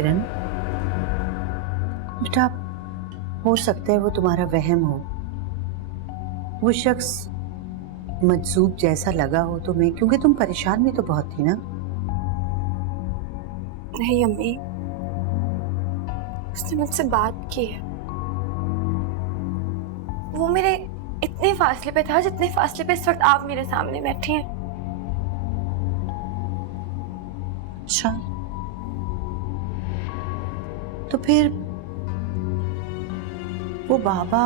किरण, बेटा हो सकता है वो तुम्हारा वहम हो, वो शख्स मजजूब जैसा लगा हो तुम्हें, क्योंकि तुम परेशान भी तो बहुत थी ना। नहीं अम्मी, उसने मुझसे बात की है। वो मेरे इतने फासले पे था जितने फासले पे इस वक्त आप मेरे सामने बैठी हैं। अच्छा, तो फिर वो बाबा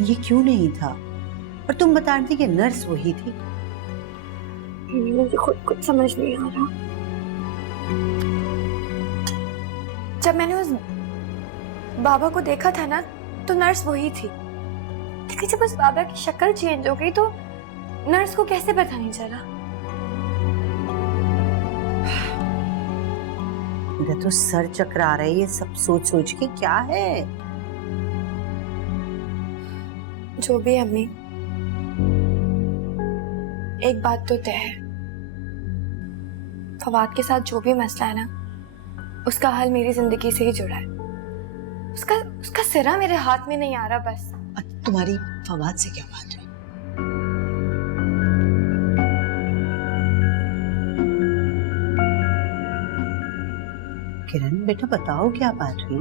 ये क्यों नहीं था? और तुम बता रही थी कि नर्स वही थी। मुझे खुद कुछ समझ नहीं आ रहा। जब मैंने उस बाबा को देखा था ना, तो नर्स वही थी। लेकिन जब उस बाबा की शक्ल चेंज हो गई तो नर्स को कैसे पता नहीं चला? मेरा तो सर चकरा रहा है ये सब सोच सोच के। क्या है? जो भी है अम्मी, एक बात तो तय है, फवाद के साथ जो भी मसला है ना, उसका हल मेरी जिंदगी से ही जुड़ा है। उसका सिरा मेरे हाथ में नहीं आ रहा। बस तुम्हारी फवाद से क्या बात हुई? किरण बेटा बताओ क्या बात हुई?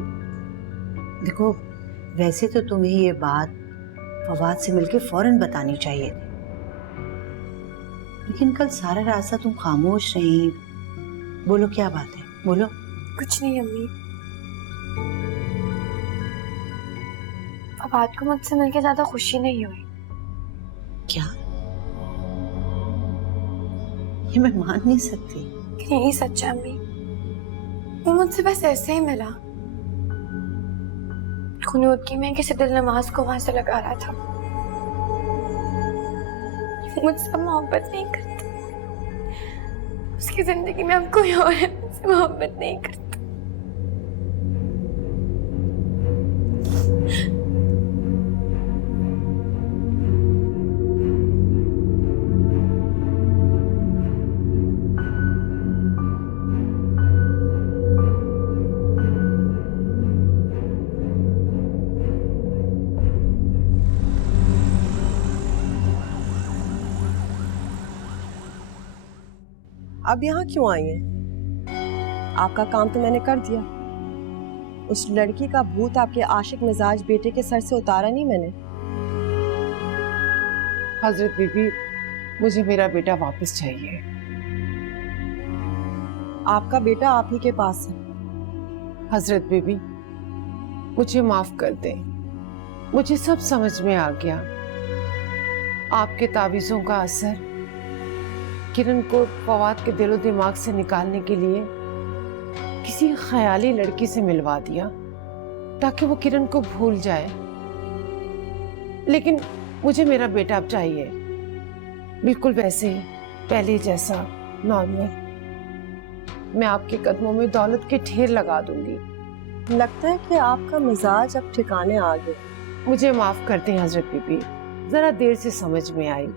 देखो, वैसे तो तुम्हें ये बात फवाद से मिलके फौरन बतानी चाहिए थी, लेकिन कल सारा रास्ता तुम खामोश रही। बोलो क्या बात है, बोलो। कुछ नहीं अम्मी, फवाद को मुझसे मिलके ज्यादा खुशी नहीं हुई। क्या? ये मैं मान नहीं सकती। यही सच है अम्मी, वो मुझसे बस ऐसे ही मिला। कुनूत की मैं किसी दिल नमाज को वहां से लगा रहा था। मुझसे मोहब्बत नहीं करता, उसकी जिंदगी में अब कोई और है, मुझसे मोहब्बत नहीं करता। अब यहाँ क्यों आई हैं? आपका काम तो मैंने कर दिया। उस लड़की का भूत आपके आशिक मिजाज बेटे के सर से उतारा नहीं मैंने। हजरत बीबी, मुझे मेरा बेटा वापस चाहिए। आपका बेटा आप ही के पास है। हजरत बीबी, मुझे माफ कर दें, मुझे सब समझ में आ गया। आपके तावीज़ों का असर किरण को फवाद के दिलो दिमाग से निकालने के लिए किसी ख्याली लड़की से मिलवा दिया ताकि वो किरण को भूल जाए। लेकिन मुझे मेरा बेटा अब चाहिए, बिल्कुल वैसे ही, पहले जैसा, नॉर्मल। मैं आपके कदमों में दौलत के ढेर लगा दूंगी। लगता है कि आपका मिजाज अब ठिकाने आ गया। मुझे माफ करते हैं हजरत बीबी, जरा देर से समझ में आई।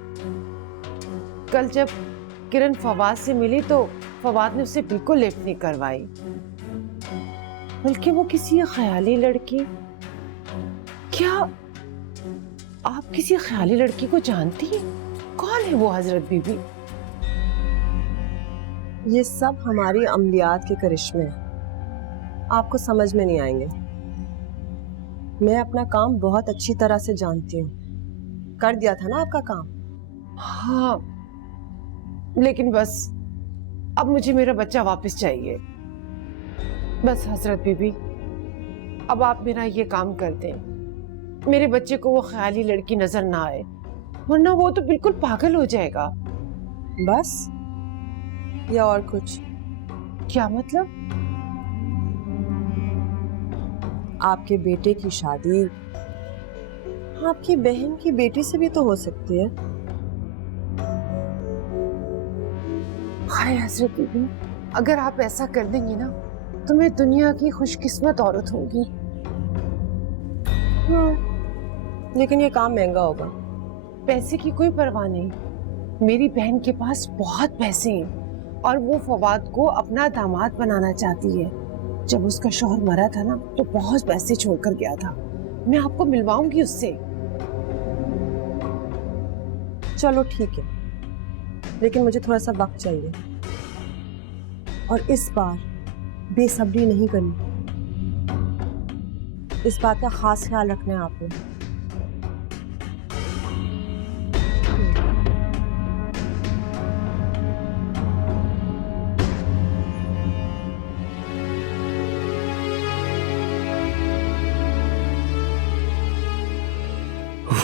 कल जब किरण फवाद से मिली तो फवाद ने उसे बिल्कुल लिफ्ट नहीं करवाई, बल्कि वो किसी ख्याली लड़की। क्या आप किसी ख्याली लड़की को जानती हैं? कौन है वो हजरत बीबी? ये सब हमारी अमलियात के करिश्मे हैं, आपको समझ में नहीं आएंगे। मैं अपना काम बहुत अच्छी तरह से जानती हूँ। कर दिया था ना आपका काम। हाँ, लेकिन बस अब मुझे मेरा बच्चा वापस चाहिए। बस हजरत बीबी, अब आप मेरा ये काम कर दें, मेरे बच्चे को वो ख्याली लड़की नजर ना आए, वरना वो तो बिल्कुल पागल हो जाएगा। बस या और कुछ? क्या मतलब? आपके बेटे की शादी आपकी बहन की बेटी से भी तो हो सकती है। हाय हजरत बीबी, अगर आप ऐसा कर देंगी ना तो मैं दुनिया की खुशकिस्मत औरत होगी। लेकिन ये काम महंगा होगा। पैसे की कोई परवाह नहीं, मेरी बहन के पास बहुत पैसे हैं और वो फवाद को अपना दामाद बनाना चाहती है। जब उसका शौहर मरा था ना तो बहुत पैसे छोड़कर गया था। मैं आपको मिलवाऊंगी उससे। चलो ठीक है, लेकिन मुझे थोड़ा सा वक्त चाहिए और इस बार बेसब्री नहीं करनी। इस बात का खास ख्याल रखना है आपने।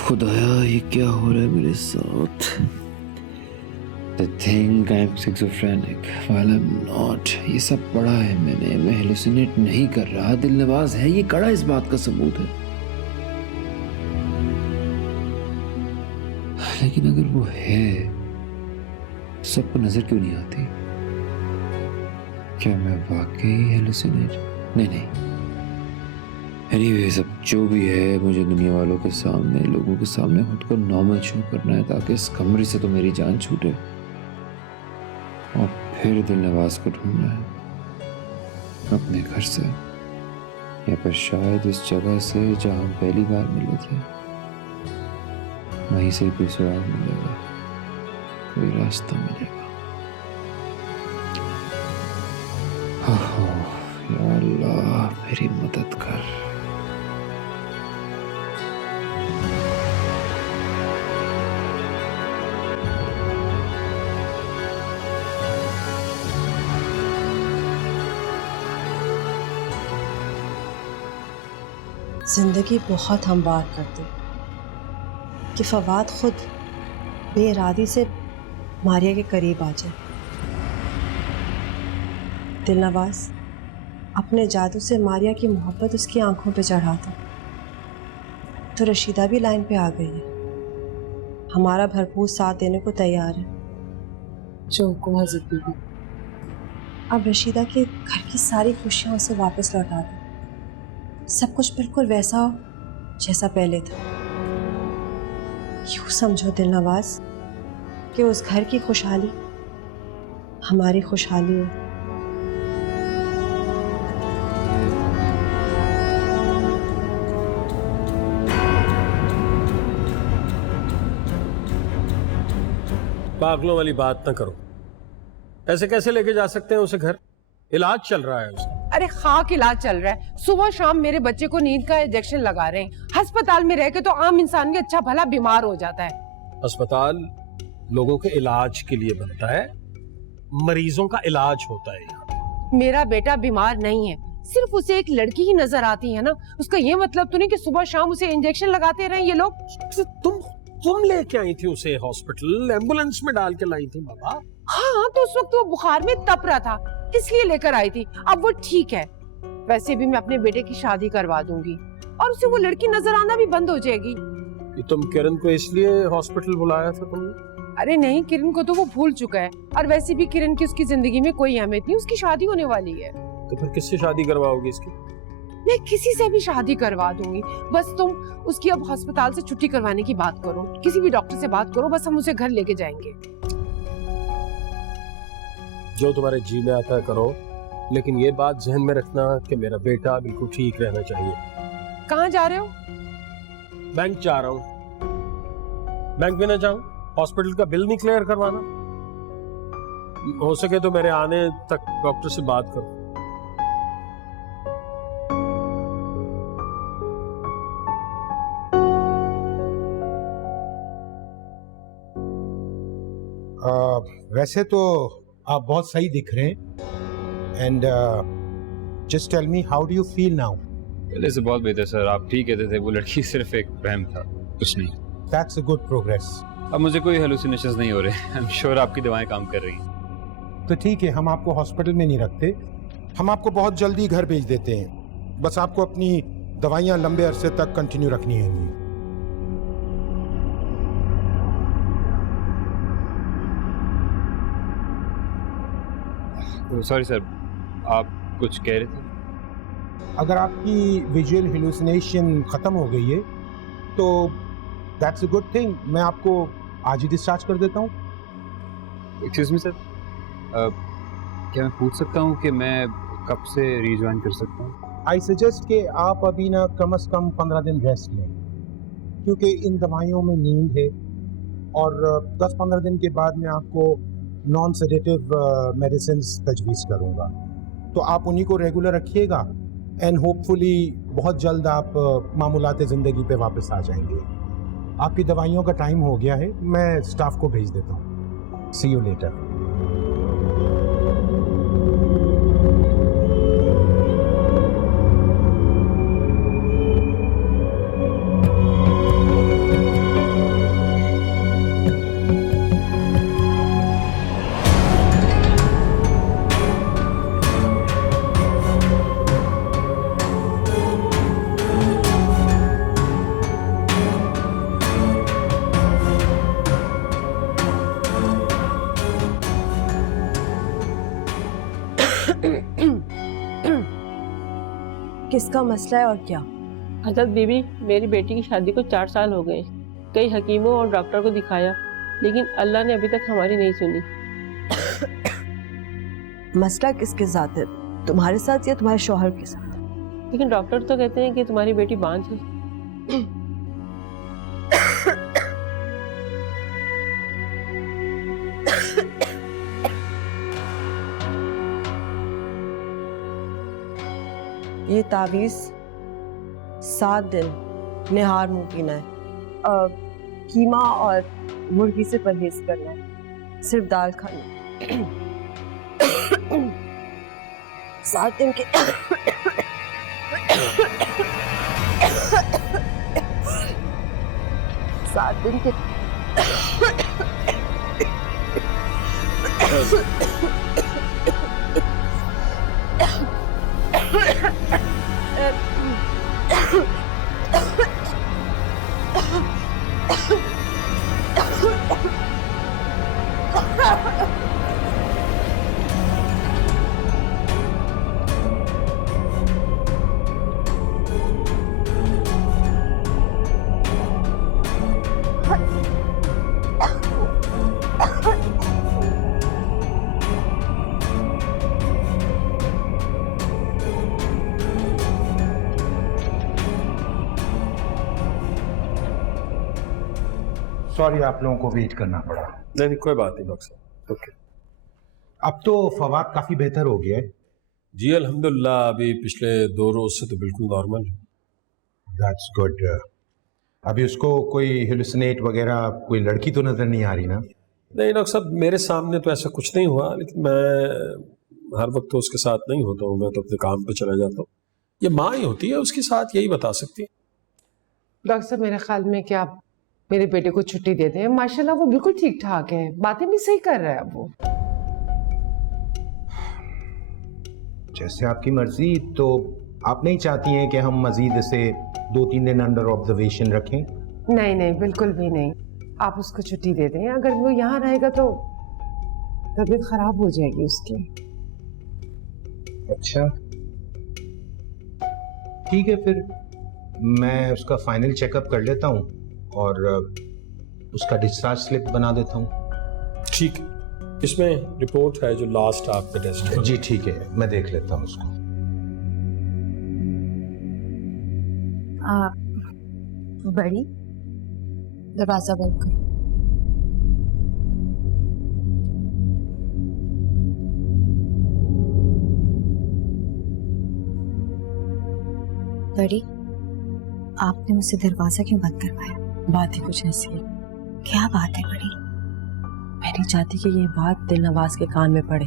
खुदाया ये क्या हो रहा है मेरे साथ? The thing I'm schizophrenic while I'm not. ये सब पढ़ा है मैंने, मैं हेलुसिनेट नहीं कर रहा। दिलनवाज है, ये कड़ा इस बात का सबूत है। लेकिन अगर वो है, सबको नजर क्यों नहीं आती? क्या मैं वाकई हेलुसिनेट? नहीं। एनीवेज, अब जो भी है, मुझे दुनिया वालों के सामने, लोगों के सामने खुद को नॉर्मल शो करना है ताकि इस कमरे से तो मेरी जान छूटे और फिर दिलनवाज को ढूंढना है अपने घर से, या फिर शायद उस जगह से जहां हम पहली बार मिले थे, वहीं से कोई सुराग मिलेगा, कोई रास्ता मिलेगा। ओह या अल्लाह, मेरी मदद कर। जिंदगी बहुत हमवार करती कि फवाद खुद बेइरादी से मारिया के करीब आ जाए। दिलनवाज अपने जादू से मारिया की मोहब्बत उसकी आंखों पे चढ़ा था, तो रशीदा भी लाइन पे आ गई है, हमारा भरपूर साथ देने को तैयार है। जो हुक्म हज़रत बीबी। अब रशीदा के घर की सारी खुशियां उसे वापस लौटा दो, सब कुछ बिल्कुल वैसा हो जैसा पहले था। यूं समझो दिलनवाज कि उस घर की खुशहाली हमारी खुशहाली है। पागलों वाली बात ना करो। ऐसे कैसे लेके जा सकते हैं उसे घर? इलाज चल रहा है उसका। अरे खाक इलाज चल रहा है, सुबह शाम मेरे बच्चे को नींद का इंजेक्शन लगा रहे हैं। अस्पताल में रह के तो आम इंसान भी अच्छा भला बीमार हो जाता है। अस्पताल लोगों के इलाज के लिए बनता है, मरीजों का इलाज होता है यहाँ। मेरा बेटा बीमार नहीं है, सिर्फ उसे एक लड़की ही नजर आती है ना। उसका ये मतलब तो नहीं कि सुबह शाम उसे इंजेक्शन लगाते रहे ये लोग। तो तुम लेके आई थी उसे हॉस्पिटल, एम्बुलेंस में डाल के लाई थी बाबा। हाँ, तो उस वक्त वो बुखार में तप रहा था, इसलिए लेकर आई थी। अब वो ठीक है। वैसे भी मैं अपने बेटे की शादी करवा दूंगी और उसे वो लड़की नजर आना भी बंद हो जाएगी। कि तुम किरण को इसलिए हॉस्पिटल बुलाया था तुमने? अरे नहीं, किरण को तो वो भूल चुका है, और वैसे भी किरण की उसकी जिंदगी में कोई अहमियत नहीं, उसकी शादी होने वाली है। तो फिर किससे शादी करवाओगी इसकी? मैं किसी से भी शादी करवा दूंगी, बस तुम उसकी अब अस्पताल से छुट्टी करवाने की बात करो, किसी भी डॉक्टर से बात करो, बस हम उसे घर लेके जाएंगे। जो तुम्हारे जी में आता है करो, लेकिन ये बात जहन में रखना कि मेरा बेटा बिल्कुल ठीक रहना चाहिए। कहाँ जा रहे हो? बैंक जा रहा हूँ। बैंक में ना जाऊँ, हॉस्पिटल का बिल नहीं क्लियर करवाना? हो सके तो मेरे आने तक डॉक्टर से बात करो। वैसे तो आप बहुत सही दिख रहे हैं and just tell me how do you feel now? पहले से बहुत बेहतर सर। आप ठीक कहते थे, वो लड़की सिर्फ एक वहम था, कुछ नहीं। That's a good progress. अब मुझे कोई हेलुसिनेशंस नहीं हो रहे। आई एम श्योर आपकी दवाएं काम कर रही हैं। तो ठीक है, हम आपको हॉस्पिटल में नहीं रखते, हम आपको बहुत जल्दी घर भेज देते हैं। बस आपको अपनी दवाइयाँ लंबे अरसे तक कंटिन्यू रखनी है। सॉरी सर, आप कुछ कह रहे थे? अगर आपकी विजुअल हेलुसिनेशन ख़त्म हो गई है तो दैट्स अ गुड थिंग। मैं आपको आज ही डिस्चार्ज कर देता हूँ। एक्सक्यूज मी सर, क्या मैं पूछ सकता हूँ कि मैं कब से रीज्वाइन कर सकता हूँ? आई सजेस्ट कि आप अभी ना कम से कम 15 दिन रेस्ट लें, क्योंकि इन दवाइयों में नींद है, और 10-15 दिन के बाद मैं आपको नॉन सेडेटिव मेडिसिन तजवीज़ करूँगा, तो आप उन्हीं को रेगुलर रखिएगा एंड होपफुली बहुत जल्द आप मामूलात ज़िंदगी पे वापस आ जाएंगे। आपकी दवाइयों का टाइम हो गया है, मैं स्टाफ को भेज देता हूँ। सी यू लेटर। किसका मसला है और क्या? हजरत बीबी, मेरी बेटी की शादी को 4 साल हो गए। कई हकीमों और डॉक्टर को दिखाया, लेकिन अल्लाह ने अभी तक हमारी नहीं सुनी। मसला किसके साथ है, तुम्हारे साथ या तुम्हारे शौहर के साथ? लेकिन डॉक्टर तो कहते हैं कि तुम्हारी बेटी बांझ है। ये तावीज़ 7 दिन निहार मुंह पीना है, कीमा और मुर्गी से परहेज करना है, सिर्फ दाल खानी। 7 दिन के 7 दिन के सॉरी आप लोगों को वेट करना पड़ा। नहीं कोई बात नहीं डॉक्टर साहब, ओके। अब तो फवाद काफ़ी बेहतर हो गया है। जी अल्हम्दुलिल्लाह, अभी पिछले 2 रोज से तो बिल्कुल नॉर्मल है। That's good. अभी उसको कोई हेलुसिनेट वगैरह, कोई लड़की तो नज़र नहीं आ रही ना? नहीं डॉक्टर साहब, मेरे सामने तो ऐसा कुछ नहीं हुआ, लेकिन मैं हर वक्त तो उसके साथ नहीं होता हूँ, मैं तो अपने काम पे चला जाता हूँ। ये माँ ही होती है, उसके साथ यही बता सकती है। डॉक्टर साहब, मेरे ख्याल में कि आप मेरे बेटे को छुट्टी दे दें। माशाल्लाह वो बिल्कुल ठीक ठाक है, बातें भी सही कर रहा है अब वो। जैसे आपकी मर्जी। तो आप नहीं चाहती हैं कि हम मजीद इसे 2-3 दिन अंडर ऑब्जर्वेशन रखें? नहीं नहीं, बिल्कुल भी नहीं। आप उसको छुट्टी दे दें। अगर वो यहाँ रहेगा तो तबीयत खराब हो जाएगी उसकी। अच्छा ठीक है, फिर मैं उसका फाइनल चेकअप कर लेता हूँ और उसका डिस्चार्ज स्लिप बना देता हूँ। ठीक है, इसमें रिपोर्ट है जो लास्ट आपका टेस्ट है। जी ठीक है, मैं देख लेता हूँ उसको। बड़ी दरवाजा बंद करो। बड़ी, आपने मुझसे दरवाजा क्यों बंद करवाया? बात ही कुछ ऐसी है। क्या बात है बड़ी? मैं नहीं चाहती कि ये बात दिलनवाज के कान में पड़े।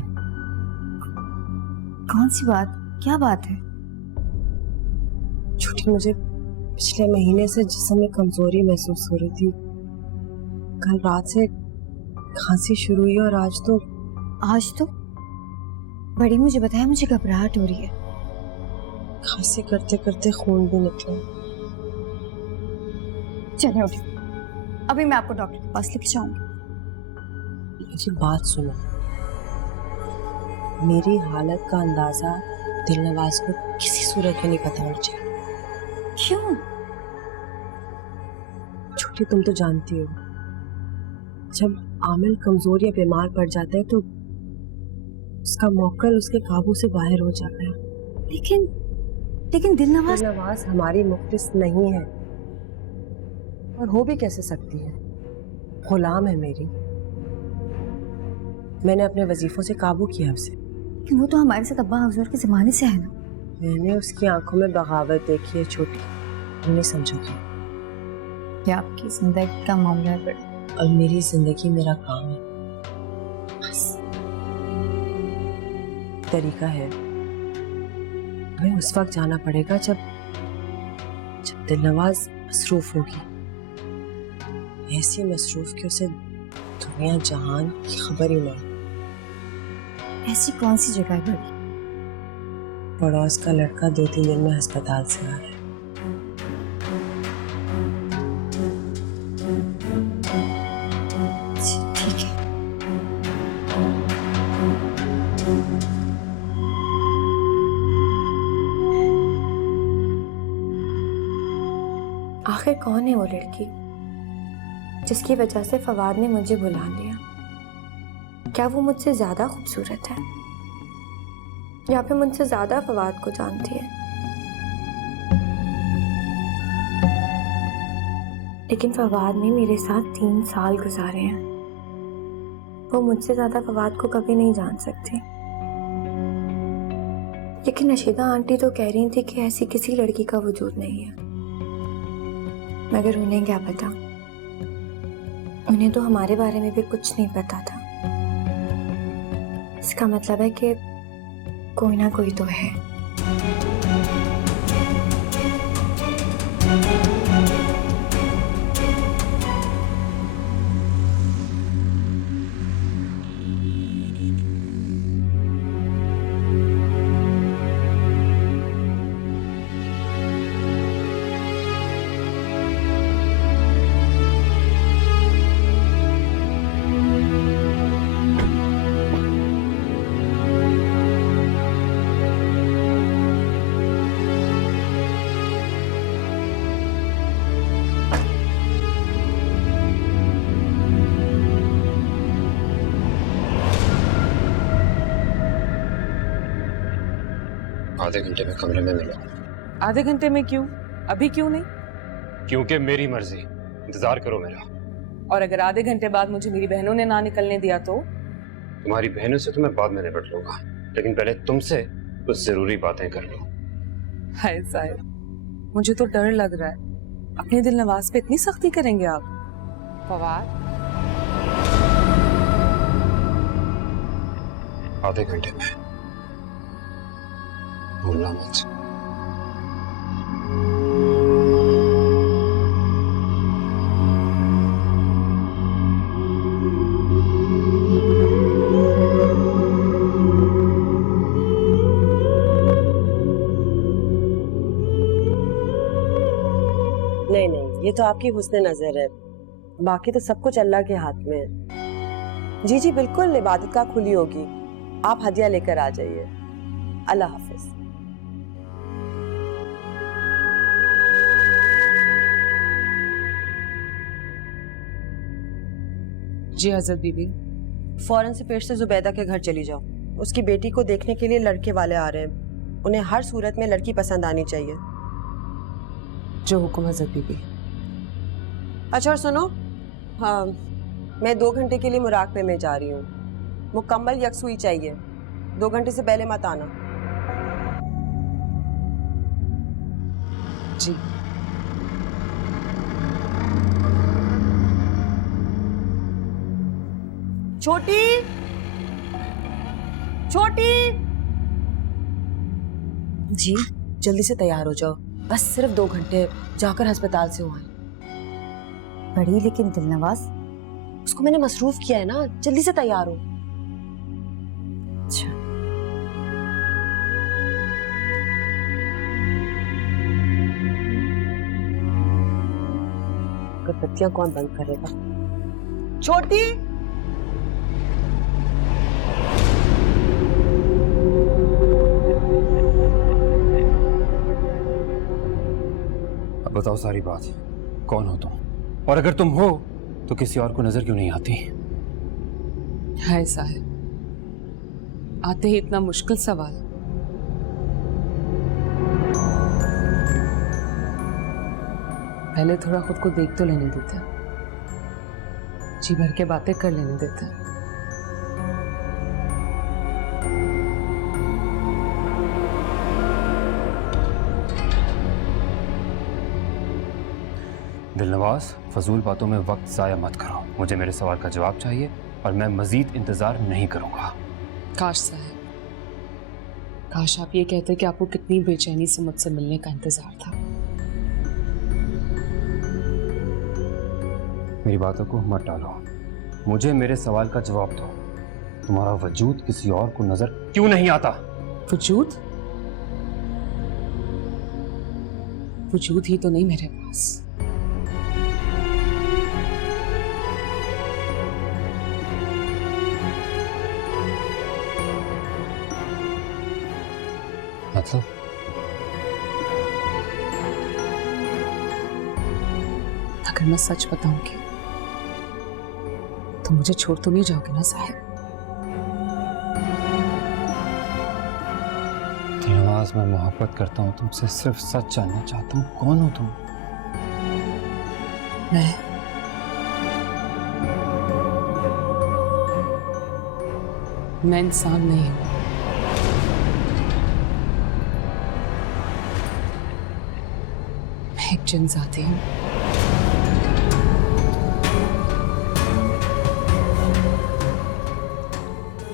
कौन सी बात? क्या बात है? छुट्टी, मुझे पिछले महीने से जिस्म में कमजोरी महसूस हो रही थी। कल रात से खांसी शुरू हुई और आज तो बड़ी, मुझे बताया, मुझे घबराहट हो रही है। खांसी करते करते खून भी निकला। चलिए उठिए, अभी मैं आपको डॉक्टर के पास लेके जाऊंगी। मेरी बात सुनो, मेरी हालत का अंदाजा दिलनवाज को किसी सूरत में नहीं पता होना चाहिए। क्यों? छुट्टी, तुम तो जानती हो, जब आमिल कमजोर या बीमार पड़ जाता है तो उसका मौकल उसके काबू से बाहर हो जाता है। लेकिन दिलनवाज नवाज हमारी मुख्लिस नहीं है, और हो भी कैसे सकती है, गुलाम है मेरी। मैंने अपने वजीफों से काबू किया उसे। लेकिन वो तो हमारे साथ अब्बा हुजूर के ज़माने से है ना। मैंने उसकी आंखों में बगावत देखी है छोटी, तुमने समझा क्या? ये आपकी जिंदगी का मामला है, और मेरी जिंदगी मेरा काम है। बस तरीका है, हमें उस वक्त जाना पड़ेगा जब दिलनवाज मसरूफ होगी, ऐसी मसरूफ कि उसे दुनिया जहान की खबर ही नहीं। ऐसी कौन सी जगह है बड़ी? पड़ोस का लड़का 2-3 दिन में अस्पताल से आ रहा है। ठीक है। आखिर कौन है वो लड़की जिसकी वजह से फवाद ने मुझे बुला लिया? क्या वो मुझसे ज्यादा खूबसूरत है या फिर मुझसे ज्यादा फवाद को जानती है? लेकिन फवाद ने मेरे साथ 3 साल गुजारे हैं, वो मुझसे ज्यादा फवाद को कभी नहीं जान सकती। लेकिन नशीदा आंटी तो कह रही थी कि ऐसी किसी लड़की का वजूद नहीं है, मगर उन्हें क्या पता, उन्हें तो हमारे बारे में भी कुछ नहीं पता था। इसका मतलब है कि कोई ना कोई तो है। आधे घंटे में कमरे में मिलो। आधे घंटे में क्यों? अभी क्यों नहीं? क्योंकि मेरी मर्जी, इंतजार करो मेरा। और अगर आधे घंटे बाद मुझे मेरी बहनों ने ना निकलने दिया तो? तुम्हारी बहनों से तो मैं बाद में निपट लूंगा, लेकिन पहले तुमसे कुछ जरूरी बातें कर लो। हाय साहिब, मुझे तो डर लग रहा है। अपने दिलनवाज पे इतनी सख्ती करेंगे आप? फवाद, आधे घंटे में, भूलना मत। नहीं, ये तो आपकी हुस्न नजर है, बाकी तो सब कुछ अल्लाह के हाथ में है। जी जी बिल्कुल, इबादत का खुली होगी, आप हदिया लेकर आ जाइए। अल्लाह हाफिज। जी हजरत बीबी। फौरन से पेश से जुबैदा के घर चली जाओ, उसकी बेटी को देखने के लिए लड़के वाले आ रहे हैं, उन्हें हर सूरत में लड़की पसंद आनी चाहिए। जो हुक्म हजरत बीबी। अच्छा और सुनो, हाँ, मैं 2 घंटे के लिए मुराकबे में जा रही हूँ, मुकम्मल यकसुई चाहिए, 2 घंटे से पहले मत आना। जी। छोटी छोटी, जी जल्दी से तैयार हो जाओ, बस सिर्फ 2 घंटे, जाकर अस्पताल से हो आए। बड़ी लेकिन दिलनवाज, उसको मैंने मसरूफ किया है ना, जल्दी से तैयार हो। अच्छा। बत्तियां कौन बंद करेगा? छोटी, अब बताओ सारी बात, कौन हो तुम? और अगर तुम हो तो किसी और को नजर क्यों नहीं आती? हाय साहिब, आते ही इतना मुश्किल सवाल। पहले थोड़ा खुद को देख तो लेने देते, जी भर के बातें कर लेने देते। दिलनवाज, फजूल बातों में वक्त ज़ाया मत करो। मुझे मेरे सवाल का जवाब चाहिए और मैं मजीद इंतज़ार नहीं करूँगा। काश साहब, काश आप ये कहते कि आपको कितनी बेचैनी से मुझसे मिलने का इंतजार था। मेरी बातों को मत टालो, मुझे मेरे सवाल का जवाब दो। तुम्हारा वजूद किसी और को नजर क्यों नहीं आता? वजूद? वजूद ही तो नहीं मेरे पास। मतलब? अगर मैं सच बताऊंगी तो मुझे छोड़ तो नहीं जाओगे ना साहिब? दिलनवाज, मैं मोहब्बत करता हूँ तुमसे, सिर्फ सच जानना चाहता हूँ। कौन हो तुम? मैं इंसान नहीं हूं। मैं एक जिन जाती हूँ।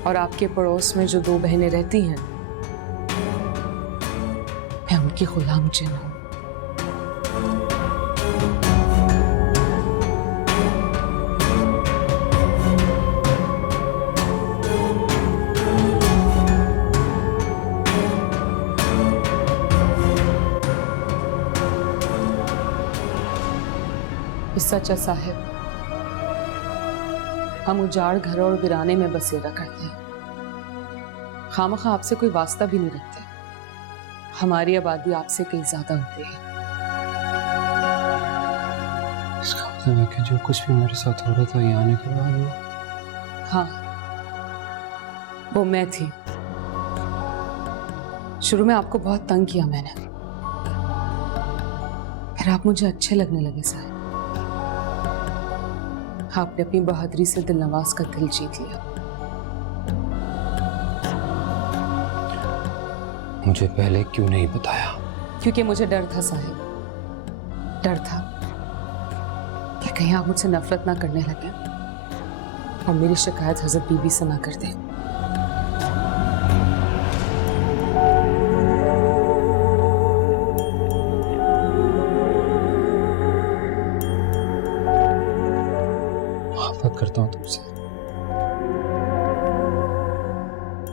और आपके पड़ोस में जो 2 बहनें रहती हैं, मैं उनकी गुलाम जिन हूं। सच है साहिब, हम उजाड़ घरों और वीराने में बसेरा करते हैं। खामखा आपसे कोई वास्ता भी नहीं रखते। हमारी आबादी आपसे कहीं ज्यादा होती है। इसका मतलब है कि जो कुछ भी मेरे साथ हो रहा था ये आने के बाद हुआ? हाँ, वो मैं थी। शुरू में आपको बहुत तंग किया मैंने, फिर आप मुझे अच्छे लगने लगे साहिब। आपने अपनी बहादुरी से दिलनवाज का दिल जीत लिया। मुझे पहले क्यों नहीं बताया? क्योंकि मुझे डर था साहिब, डर था कि कहीं आप मुझसे नफरत ना करने लगे और मेरी शिकायत हजरत बीबी से ना कर दें। मोहब्बत करता हूँ तुमसे,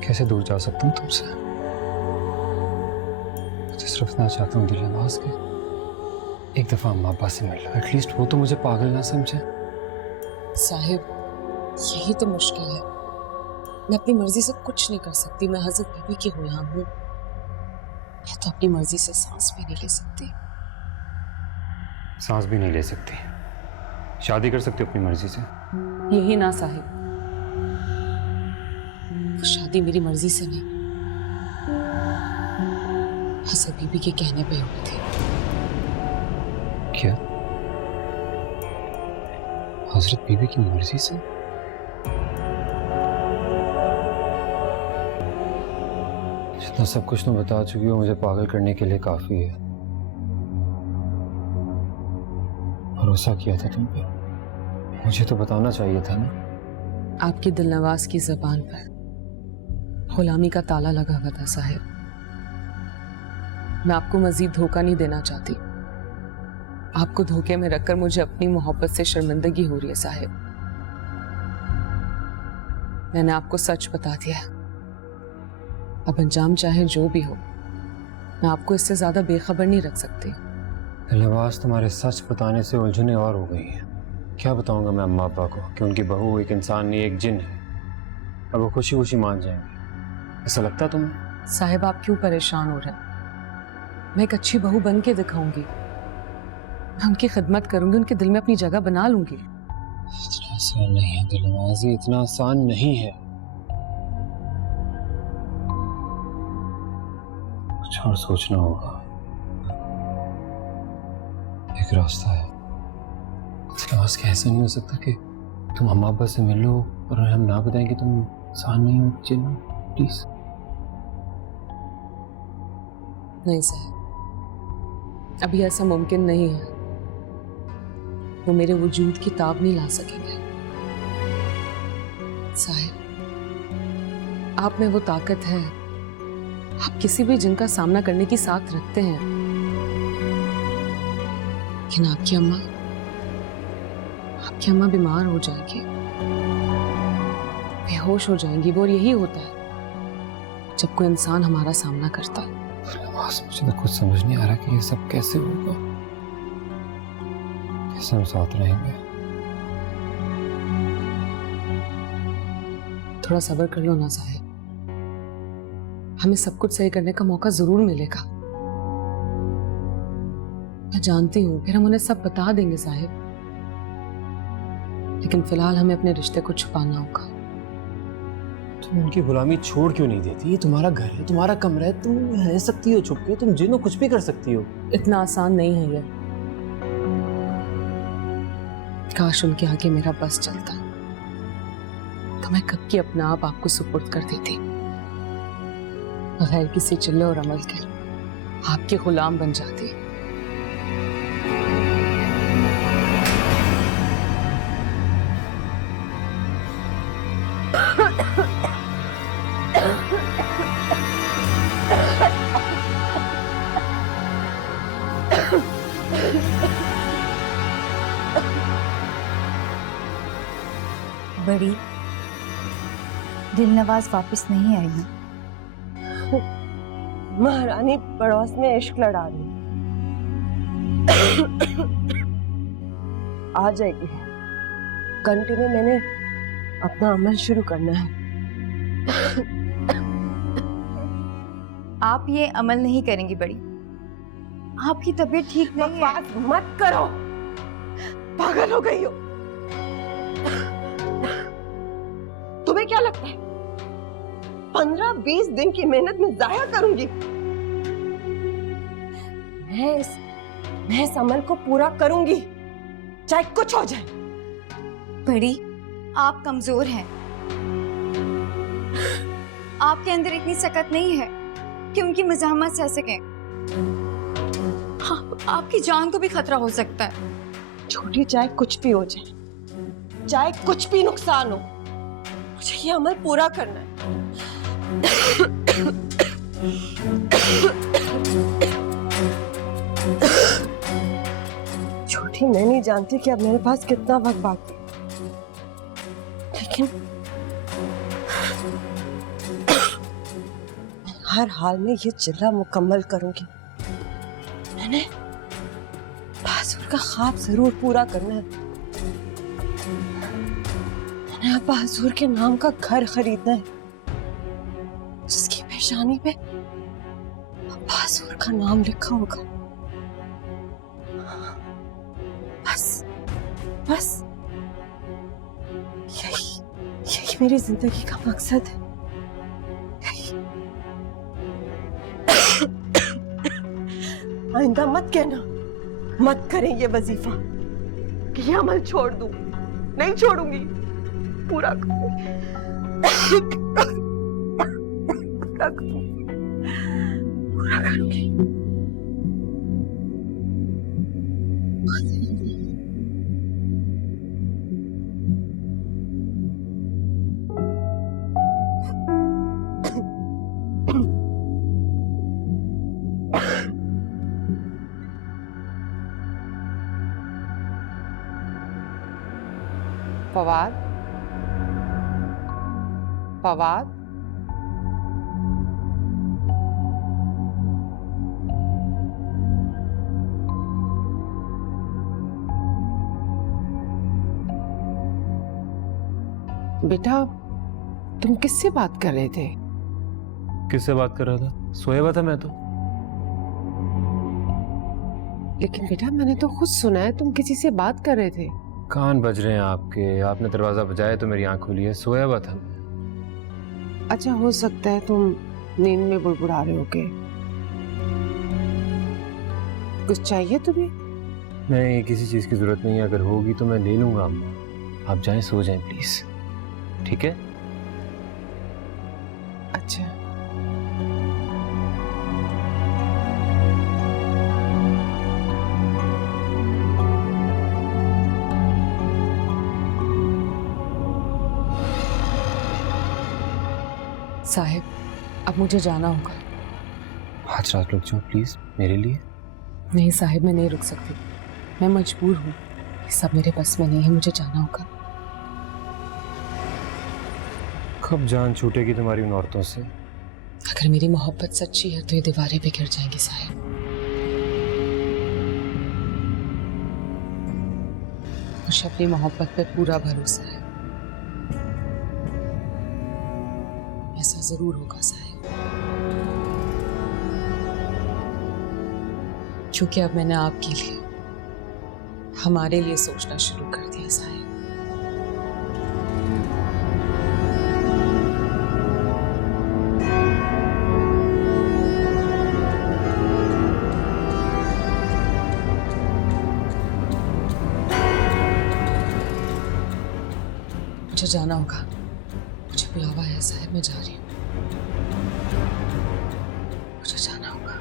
कैसे दूर जा सकता हूँ तुमसे? मुझे सिर्फ इतना चाहता हूँ दिलनवाज के एक दफा अम्मा अब्बा से मिल लो। एटलीस्ट वो तो मुझे पागल ना समझे। साहिब, यही तो मुश्किल है। मैं अपनी मर्जी से कुछ नहीं कर सकती। मैं हजरत बीबी की गुलाम हूँ। मैं तो अपनी मर्जी से सांस भी नहीं ले सकती। सांस भी नहीं ले सकती? शादी कर सकती हो अपनी मर्जी से? यही ना साहिब, वो शादी मेरी मर्जी से नहीं, हजरत बीबी के कहने पे हुई थी। क्या? हजरत बीबी की मर्जी से? जितना सब कुछ तुम बता चुकी हो मुझे पागल करने के लिए काफी है। भरोसा किया था तुम पे, मुझे तो बताना चाहिए था ना। आपकी दिलनवाज की जबान पर गुलामी का ताला लगा हुआ था साहिब। मैं आपको मजीद धोखा नहीं देना चाहती। आपको धोखे में रखकर मुझे अपनी मोहब्बत से शर्मिंदगी हो रही है साहिब। मैंने आपको सच बता दिया है। अब अंजाम चाहे जो भी हो, मैं आपको इससे ज्यादा बेखबर नहीं रख सकती। दिलनवाज, तुम्हारे सच बताने से उलझने और हो गई हैं। क्या बताऊंगा मैं अम्मा अब्बा को कि उनकी बहू एक इंसान नहीं एक जिन है, और वो खुशी खुशी मान जाएंगे? ऐसा लगता तुम्हें? साहिब, आप क्यों परेशान हो रहे हैं? मैं एक अच्छी बहू बन के दिखाऊंगी। मैं उनकी खिदमत करूंगी, उनके दिल में अपनी जगह बना लूंगी। इतना आसान नहीं है दिलनवाज, इतना आसान नहीं है। और सोचना होगा। एक रास्ता है, इसके पास ऐसा नहीं हो सकता कि तुम अम्मा अब्बा से मिलो और हम ना बताएं कि तुम इंसान नहीं हो। जिन प्लीज। नहीं साहब, अभी ऐसा मुमकिन नहीं है। वो मेरे वजूद की ताब नहीं ला सकेंगे। साहब, आप में वो ताकत है, आप किसी भी जिन का सामना करने की साख रखते हैं, लेकिन आपकी अम्मा बीमार हो जाएगी, बेहोश हो जाएंगी। वो, और यही होता है जब कोई इंसान हमारा सामना करता है। मुझे तो कुछ समझ नहीं आ रहा कि ये सब कैसे होगा, कैसे हम साथ रहेंगे। थोड़ा सब्र कर लो ना साहब, हमें सब कुछ सही करने का मौका जरूर मिलेगा। मैं जानती हूँ, फिर हम उन्हें सब बता देंगे साहब, लेकिन फिलहाल हमें अपने रिश्ते को छुपाना होगा। तुम उनकी गुलामी छोड़ क्यों नहीं देती? ये तुम्हारा घर है, तुम्हारा कमरा है, तुम रह सकती हो छुप के, तुम जिन्हों कुछ भी कर सकती हो। इतना आसान नहीं है ये। काश उनके आगे मेरा बस चलता तो मैं कब की अपना आप आपको सुपुर्द कर देती, बगैर किसी चिल्ले और अमल के आपके गुलाम बन जाती। बड़ी, दिलनवाज वापस नहीं आई ना? महारानी पड़ोस में इश्क लड़ा रही, आ जाएगी। घंटे में मैंने अपना अमल शुरू करना है। आप ये अमल नहीं करेंगी बड़ी, आपकी तबीयत ठीक नहीं है। बकवास मत करो, पागल हो गई हो। तुम्हें क्या लगता है 15-20 दिन की मेहनत में जाया करूंगी? मैं इस अमल को पूरा करूंगी, चाहे कुछ हो जाए। बड़ी, आप कमजोर हैं, आपके अंदर इतनी सकत नहीं है कि उनकी मज़ाहमत सह सकें। हाँ, आपकी जान को भी खतरा हो सकता है। छोटी, चाहे कुछ भी हो जाए, चाहे कुछ भी नुकसान हो, मुझे ये अमल पूरा करना है। छोटी, मैं नहीं जानती कि अब मेरे पास कितना वक्त बाकी है, लेकिन हर हाल में ये चिल्ला मुकम्मल करूंगी। मैंने बाजुर का ख्वाब जरूर पूरा करना है। मैंने अब बाजुर के नाम का घर खरीदना है, जिसकी पेशानी पे बाजुर का नाम लिखा होगा। बस यही मेरी जिंदगी का मकसद है। आइंदा मत कहना, मत करें ये वजीफा कि ये अमल छोड़ दूं। नहीं छोड़ूंगी, पूरा करूंगी। पूरा करूंगी। फवाद, फवाद, बेटा तुम किससे बात कर रहे थे? किससे बात कर रहा था? सोया हुआ था मैं तो। लेकिन बेटा मैंने तो खुद सुना है तुम किसी से बात कर रहे थे। कान बज रहे हैं आपके, आपने दरवाजा बजाया तो मेरी आंख खुली है, सोया हुआ था। अच्छा, हो सकता है तुम नींद में बुड़बुड़ा रहे होगे। कुछ चाहिए तुम्हें? नहीं, किसी चीज़ की ज़रूरत नहीं है, अगर होगी तो मैं ले लूँगा अम्मा। आप जाएं, सो जाएं प्लीज़, ठीक है? अच्छा। साहिब, अब मुझे जाना होगा। आज रात रुक जाओ प्लीज़, मेरे लिए। नहीं साहिब, मैं नहीं रुक सकती, मैं मजबूर हूँ। ये सब मेरे बस में नहीं है, मुझे जाना होगा। कब जान छूटेगी तुम्हारी उन औरतों से? अगर मेरी मोहब्बत सच्ची है तो ये दीवारें भी गिर जाएंगी साहिब। मुझे अपनी मोहब्बत पे पूरा भरोसा है, ऐसा जरूर होगा साहिब, क्योंकि अब मैंने आपके लिए, हमारे लिए सोचना शुरू कर दिया साहिब। मुझे जाना होगा, मुझे बुलावा है साहब, मैं जा रही हूँ, मुझे जाना होगा।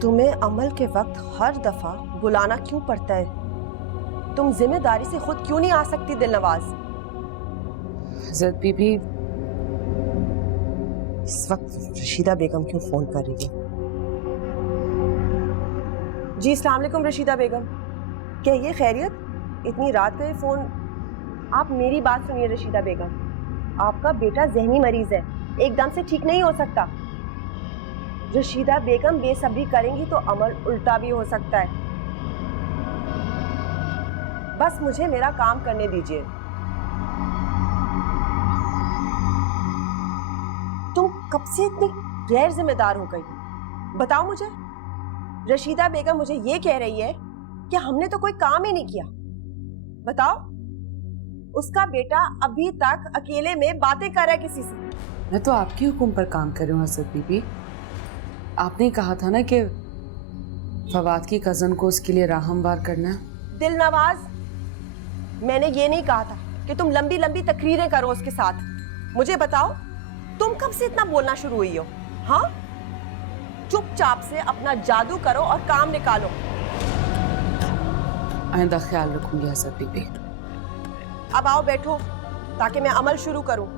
तुम्हें अमल के वक्त हर दफा बुलाना क्यों पड़ता है? तुम जिम्मेदारी से खुद क्यों नहीं आ सकती दिलनवाज? हज़रत बीबी, इस वक्त रशीदा बेगम क्यों फोन कर रही है? जी अस्सलाम वालेकुम रशीदा बेगम, क्या ये खैरियत? इतनी रात को ये फोन? आप मेरी बात सुनिए रशीदा बेगम, आपका बेटा जहनी मरीज है, एकदम से ठीक नहीं हो सकता। रशीदा बेगम बेसब्री करेंगी तो अमल उल्टा भी हो सकता है। बस मुझे मेरा काम करने दीजिए। तुम कब से इतनी गैर जिम्मेदार हो गई? बताओ मुझे। रशीदा बेगम मुझे ये कह रही है कि हमने तो कोई काम ही नहीं किया। बताओ, उसका बेटा अभी तक अकेले में बातें कर रहा है किसी से। मैं तो आपकी हुक्म पर काम कर रही हूँ हज़रत बीबी। आपने कहा था ना कि फवाद की कज़न को उसके लिए राहमवार करना है। दिलनवाज, मैंने ये नहीं कहा था कि तुम लंबी लंबी तकरीरें करो उसके साथ। मुझे बताओ, तुम कब से इतना बोलना शुरू हुई हो? हाँ, चुपचाप से अपना जादू करो और काम निकालो। आइंदा ख्याल रखूंगी हज़रत बीबी। अब आओ बैठो ताकि मैं अमल शुरू करूं।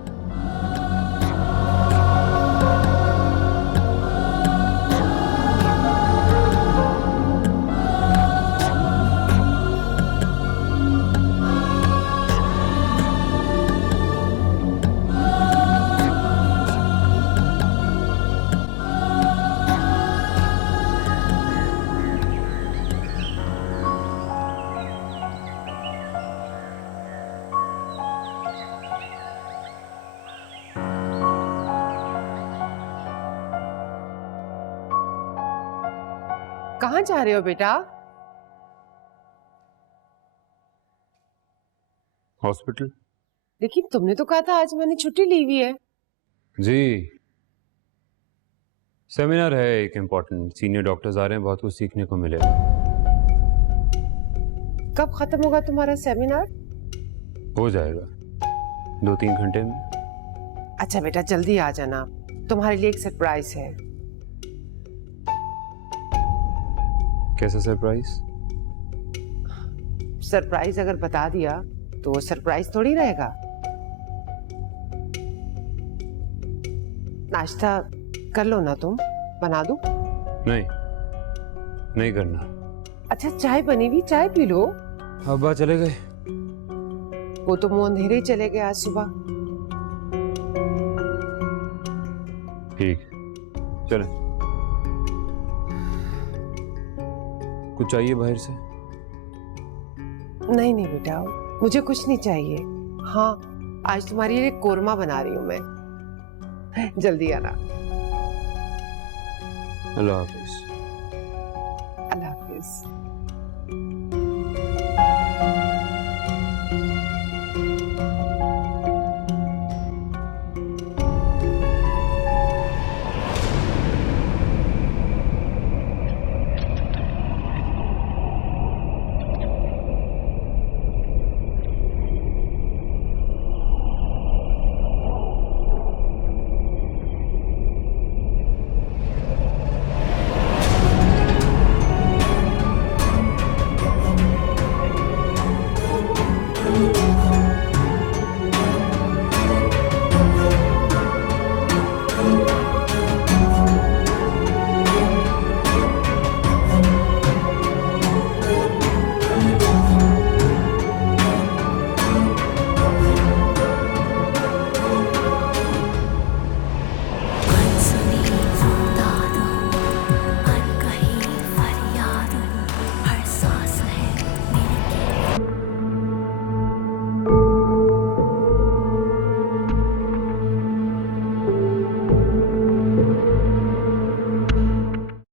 कहाँ जा रहे हो बेटा? हॉस्पिटल। लेकिन तुमने तो कहा था आज मैंने छुट्टी ली हुई है। जी, सेमिनार है एक इम्पोर्टेंट, सीनियर डॉक्टर्स आ रहे हैं, बहुत कुछ सीखने को मिलेगा। कब खत्म होगा तुम्हारा सेमिनार? हो जाएगा 2-3 घंटे में। अच्छा बेटा, जल्दी आ जाना, तुम्हारे लिए एक सरप्राइज है। कैसा सरप्राइज? सरप्राइज अगर बता दिया तो सरप्राइज थोड़ी रहेगा। नाश्ता कर लो ना, तुम बना दूं? नहीं, नहीं करना। अच्छा, चाय बनी हुई, चाय पी लो। अब्बा चले गए? वो तो मुंह अंधेरे ही चले गए आज सुबह। ठीक, चलें। कुछ चाहिए बाहर से? नहीं नहीं बेटा, मुझे कुछ नहीं चाहिए। हाँ, आज तुम्हारे लिए कोरमा बना रही हूँ मैं, जल्दी आना। अल्लाह हाफिज। अल्लाह हाफिज।